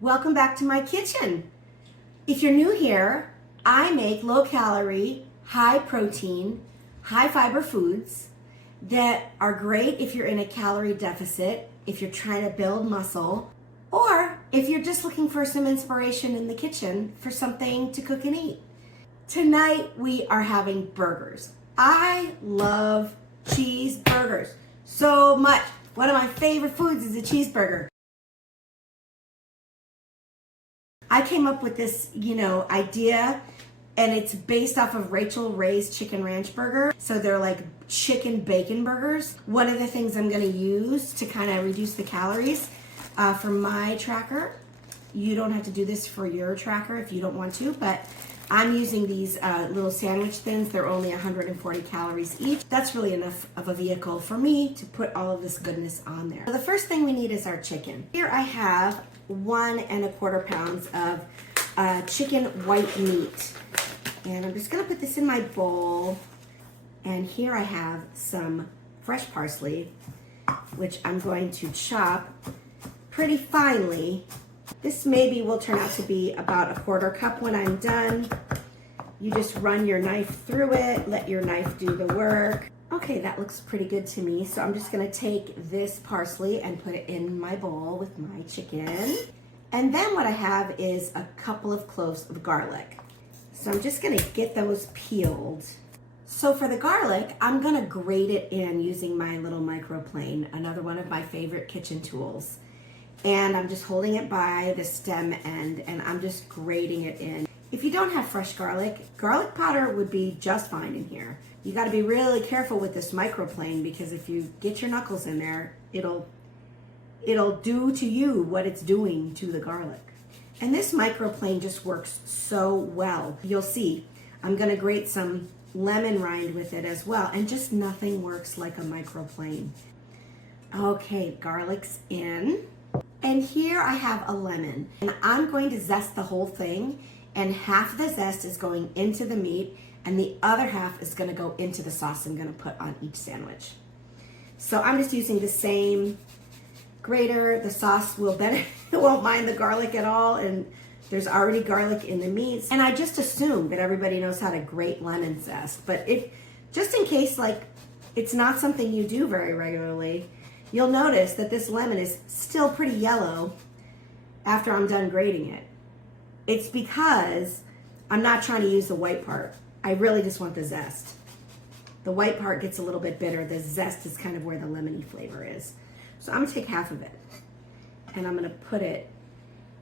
Welcome back to my kitchen. If you're new here, I make low calorie, high protein, high fiber foods that are great if you're in a calorie deficit, if you're trying to build muscle, or if you're just looking for some inspiration in the kitchen for something to cook and eat. Tonight we are having burgers. I love cheeseburgers so much. One of my favorite foods is a cheeseburger. I came up with this, idea, and it's based off of Rachel Ray's Chicken Ranch Burger. So they're like chicken bacon burgers. One of the things I'm gonna use to kind of reduce the calories for my tracker, you don't have to do this for your tracker if you don't want to, but I'm using these little sandwich thins. They're only 140 calories each. That's really enough of a vehicle for me to put all of this goodness on there. So the first thing we need is our chicken. Here I have 1 1/4 pounds of chicken white meat. And I'm just gonna put this in my bowl. And here I have some fresh parsley, which I'm going to chop pretty finely. This maybe will turn out to be about 1/4 cup when I'm done. You just run your knife through it, let your knife do the work. Okay, that looks pretty good to me. So I'm just gonna take this parsley and put it in my bowl with my chicken. And then what I have is a couple of cloves of garlic. So I'm just gonna get those peeled. So for the garlic, I'm gonna grate it in using my little microplane, another one of my favorite kitchen tools. And I'm just holding it by the stem end and I'm just grating it in. If you don't have fresh garlic powder would be just fine in here. You gotta be really careful with this microplane because if you get your knuckles in there, it'll do to you what it's doing to the garlic. And this microplane just works so well. You'll see, I'm gonna grate some lemon rind with it as well, and just nothing works like a microplane. Okay, garlic's in. And here I have a lemon, and I'm going to zest the whole thing, and half of the zest is going into the meat, and the other half is gonna go into the sauce I'm gonna put on each sandwich. So I'm just using the same grater. The sauce will won't mind the garlic at all, and there's already garlic in the meats. And I just assume that everybody knows how to grate lemon zest, but just in case it's not something you do very regularly, you'll notice that this lemon is still pretty yellow after I'm done grating it. It's because I'm not trying to use the white part. I really just want the zest. The white part gets a little bit bitter. The zest is kind of where the lemony flavor is. So I'm gonna take half of it and I'm gonna put it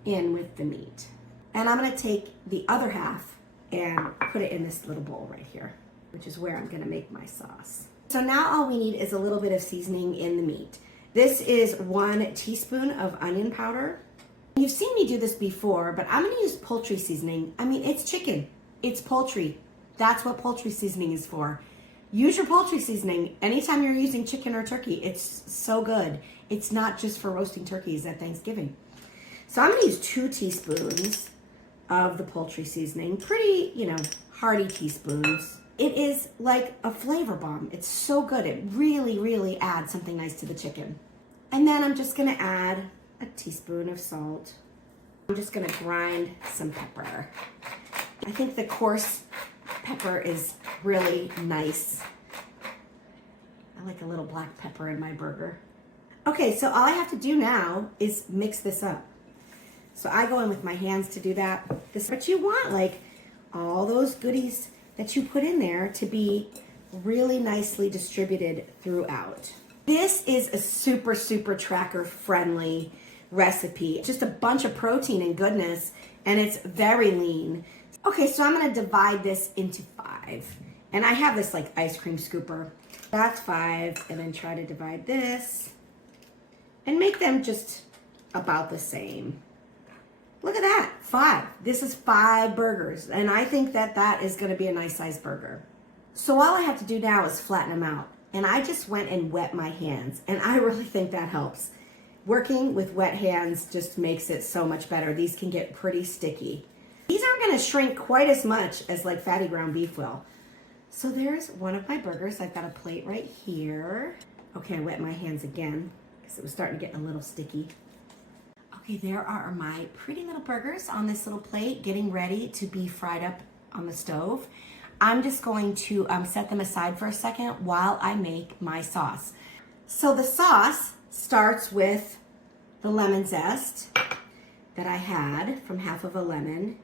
in with the meat. And I'm gonna take the other half and put it in this little bowl right here, which is where I'm gonna make my sauce. So now all we need is a little bit of seasoning in the meat. This is 1 teaspoon of onion powder. You've seen me do this before, but I'm gonna use poultry seasoning. I mean, it's chicken, it's poultry. That's what poultry seasoning is for. Use your poultry seasoning anytime you're using chicken or turkey. It's so good. It's not just for roasting turkeys at Thanksgiving. So I'm gonna use 2 teaspoons of the poultry seasoning, pretty, hearty teaspoons. It is like a flavor bomb. It's so good. It really, really adds something nice to the chicken. And then I'm just gonna add a teaspoon of salt. I'm just gonna grind some pepper. I think the coarse pepper is really nice. I like a little black pepper in my burger. Okay, so all I have to do now is mix this up. So I go in with my hands to do that. But you want all those goodies that you put in there to be really nicely distributed throughout. This is a super, super tracker friendly recipe. Just a bunch of protein and goodness, and it's very lean. Okay, so I'm gonna divide this into 5. And I have this ice cream scooper. That's 5, and then try to divide this and make them just about the same. Look at that, 5. This is 5 burgers, and I think that is gonna be a nice size burger. So all I have to do now is flatten them out, and I just went and wet my hands, and I really think that helps. Working with wet hands just makes it so much better. These can get pretty sticky. These aren't gonna shrink quite as much as fatty ground beef will. So there's one of my burgers. I've got a plate right here. Okay, I wet my hands again because it was starting to get a little sticky. Okay, there are my pretty little burgers on this little plate getting ready to be fried up on the stove. I'm just going to set them aside for a second while I make my sauce. So the sauce starts with the lemon zest that I had from half of a lemon.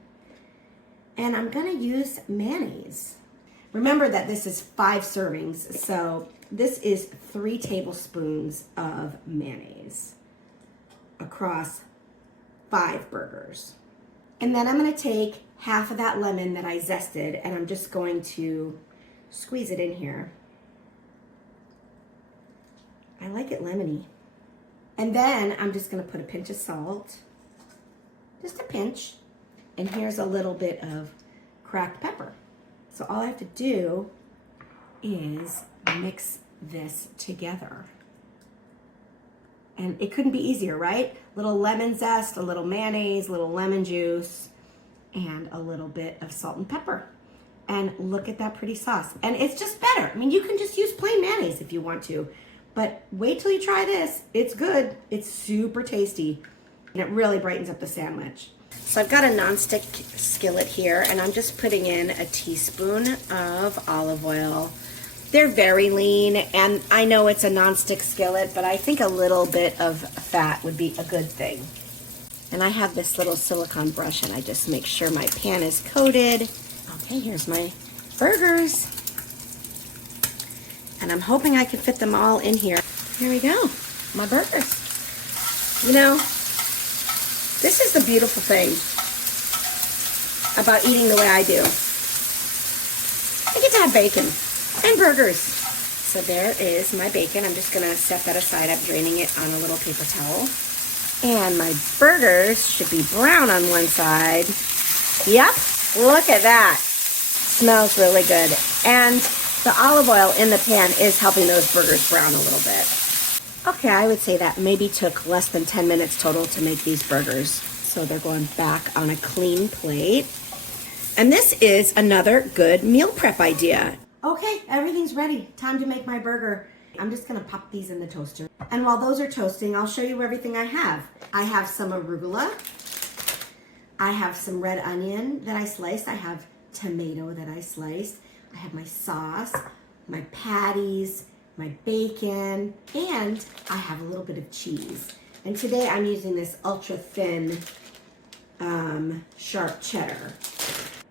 And I'm gonna use mayonnaise. Remember that this is 5 servings, so this is 3 tablespoons of mayonnaise across 5 burgers. And then I'm gonna take half of that lemon that I zested and I'm just going to squeeze it in here. I like it lemony. And then I'm just gonna put a pinch of salt, just a pinch, and here's a little bit of cracked pepper. So all I have to do is mix this together. And it couldn't be easier, right? Little lemon zest, a little mayonnaise, a little lemon juice, and a little bit of salt and pepper. And look at that pretty sauce. And it's just better. I mean, you can just use plain mayonnaise if you want to, but wait till you try this. It's good. It's super tasty, and it really brightens up the sandwich. So I've got a nonstick skillet here, and I'm just putting in a teaspoon of olive oil. They're very lean, and I know it's a nonstick skillet, but I think a little bit of fat would be a good thing. And I have this little silicone brush, and I just make sure my pan is coated. Okay, here's my burgers. And I'm hoping I can fit them all in here. Here we go, my burgers. You know, this is the beautiful thing about eating the way I do. I get to have bacon and burgers. So there is my bacon. I'm just gonna set that aside. I'm draining it on a little paper towel. And my burgers should be brown on one side. Yep, look at that. Smells really good. And the olive oil in the pan is helping those burgers brown a little bit. Okay, I would say that maybe took less than 10 minutes total to make these burgers. So they're going back on a clean plate. And this is another good meal prep idea. Okay, everything's ready. Time to make my burger. I'm just gonna pop these in the toaster. And while those are toasting, I'll show you everything I have. I have some arugula. I have some red onion that I sliced. I have tomato that I sliced. I have my sauce, my patties, my bacon, and I have a little bit of cheese. And today I'm using this ultra thin, sharp cheddar.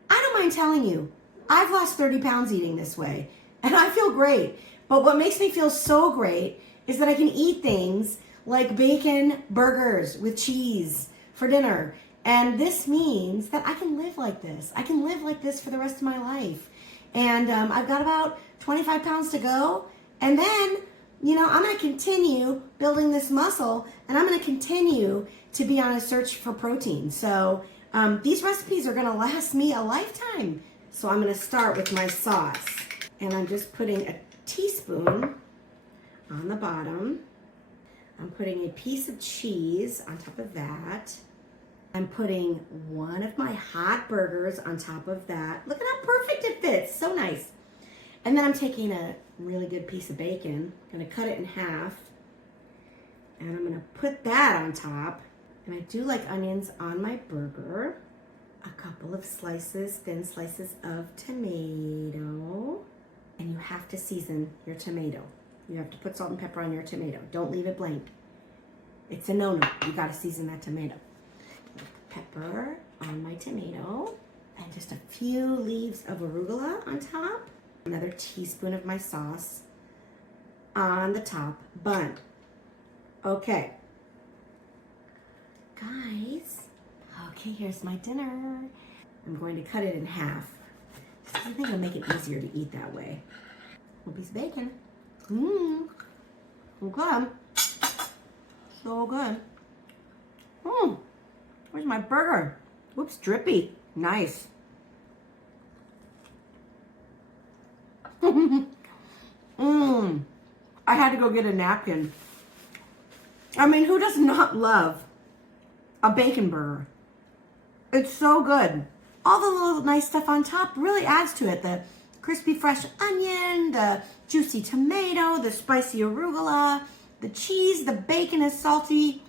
I don't mind telling you, I've lost 30 pounds eating this way, and I feel great. But what makes me feel so great is that I can eat things like bacon burgers with cheese for dinner. And this means that I can live like this. I can live like this for the rest of my life. And I've got about 25 pounds to go. And then, you know, I'm going to continue building this muscle, and I'm going to continue to be on a search for protein. So these recipes are going to last me a lifetime. So I'm going to start with my sauce. And I'm just putting a teaspoon on the bottom. I'm putting a piece of cheese on top of that. I'm putting one of my hot burgers on top of that. Look at how perfect it fits. So nice. And then I'm taking a really good piece of bacon. I'm going to cut it in half. And I'm going to put that on top. And I do like onions on my burger. A couple of slices, thin slices of tomato. And you have to season your tomato. You have to put salt and pepper on your tomato. Don't leave it blank. It's a no-no. You got to season that tomato. Pepper on my tomato. And just a few leaves of arugula on top. Another teaspoon of my sauce on the top bun. Okay. Guys. Okay, here's my dinner. I'm going to cut it in half. I think it'll make it easier to eat that way. A little piece of bacon. Mmm. So good. So good. Mmm. Where's my burger? Whoops, drippy. Nice. Mmm. I had to go get a napkin. I mean, who does not love a bacon burger? It's so good. All the little nice stuff on top really adds to it. The crispy fresh onion, the juicy tomato, the spicy arugula, the cheese, the bacon is salty.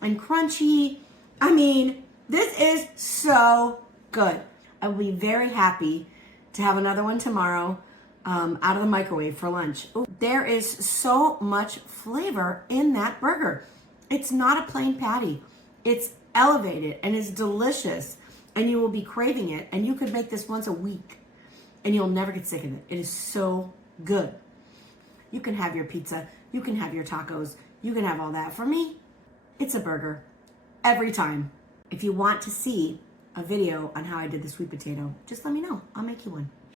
and crunchy. I mean, this is so good. I will be very happy to have another one tomorrow out of the microwave for lunch. Ooh, there is so much flavor in that burger. It's not a plain patty. It's elevated and it's delicious, and you will be craving it, and you could make this once a week and you'll never get sick of it. It is so good. You can have your pizza, you can have your tacos, you can have all that. For me, it's a burger every time. If you want to see a video on how I did the sweet potato, just let me know. I'll make you one.